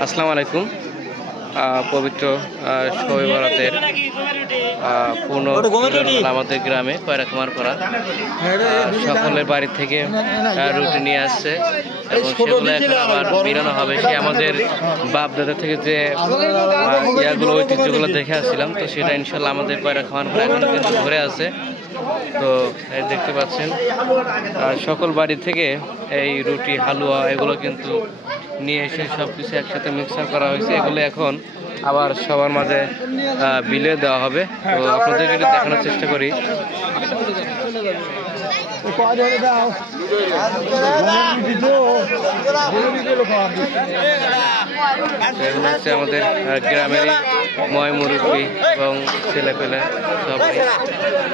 আসসালামু আলাইকুম। পবিত্র বরাতের আহ, পূর্ণ আমাদের গ্রামে কয়রাকুমার করা সকলের বাড়ি থেকে রুটি নিয়ে আসছে এবং সেগুলো এখন আবার মিলানো হবে। সে আমাদের বাপ দাদা থেকে যে ইয়াগুলো ঐতিহ্যগুলো দেখে আসছিলাম তো সেটা ইনশাল্লাহ আমাদের কয়রাকুমার করা এখন কিন্তু ঘুরে আছে। তো দেখতে পাচ্ছেন সকল বাড়ি থেকে এই রুটি হালুয়া এগুলো কিন্তু নিয়ে এসে সব কিছু একসাথে মিক্সার করা হয়েছে এগুলো এখন আবার সবার মাঝে বিলে দেওয়া হবে। তো আপনাদেরকে একটু দেখানোর চেষ্টা করি। এগুলো হচ্ছে আমাদের আহ, গ্রামেরই ময় মুরব্বী এবং ছেলেপেলে সবাই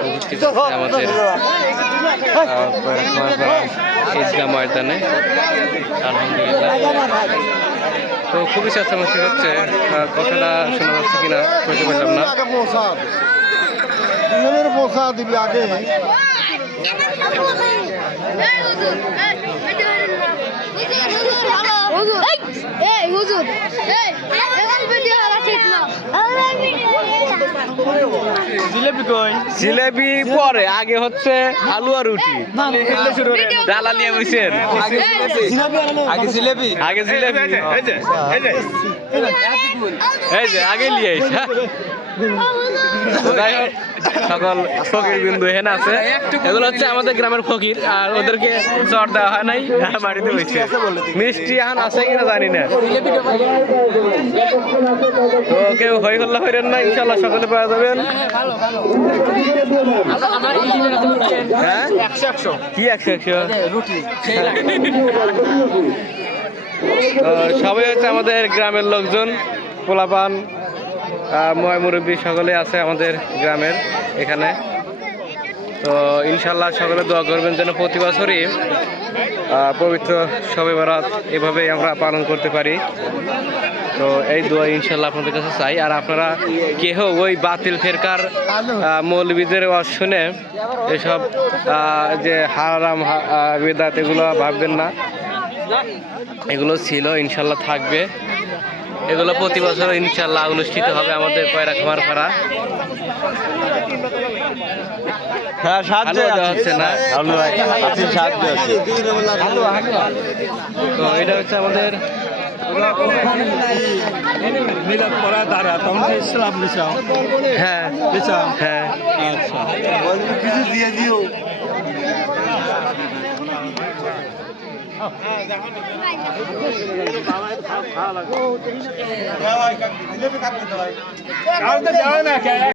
উপস্থিত আমাদের ময়দানে। আলহামদুলিল্লাহ। তো খুবই চেঁচামেচি হচ্ছে কথাটা শোনা যাচ্ছে কিনা বুঝতে পারলাম না। পৌঁছা দিবি আগে হুজুর, এই হুজুর এই ভিডিও ঠিক না জিলেবি পরে আগে হচ্ছে হালুয়া রুটি। ডালা নিয়ে বসেন। আগে জিলেপি। আগে জিলেবি আগে নিয়ে সকল ফকির বিন্দু আছে। এগুলো হচ্ছে আমাদের গ্রামের ফকির, আর ওদেরকে চর দেওয়া হয় নাই বাড়িতে বসে। মিষ্টি এখন আছে কিনা জানি না। তো কেউ হই হল্লা হইরেন না, ইনশাল্লাহ সকলে পাওয়া যাবেন। হ্যাঁ? কি একশো সবাই হচ্ছে আমাদের গ্রামের লোকজন। পোলাপান ময় মুরব্বী সকলে আছে আমাদের গ্রামের এখানে। তো ইনশাল্লাহ সকলে দোয়া করবেন যেন প্রতি বছরই পবিত্র শবে বরাত এভাবেই আমরা পালন করতে পারি। তো এই দোয়া ইনশাল্লাহ আপনাদের কাছে চাই। আর আপনারা কেহ ওই বাতিল ফেরকার মৌলবিদের ওয়াজ শুনে এসব যে হারাম বেদাত এগুলো ভাববেন না। এগুলো ছিল ইনশাল্লাহ থাকবে। এগুলো প্রতি বছর ইনশাল্লাহ অনুষ্ঠিত হবে আমাদের কয়রা খামার পাড়া। হ্যাঁ সাহায্য হচ্ছে না? সাহায্য তো এটা হচ্ছে আমাদের মিলাদ পড়া দ্বারা তখন ইসলাম নিশাও হ্যাঁ হ্যাঁ। আচ্ছা। কিছু দিয়ে দিও। খাওয়া লাগবে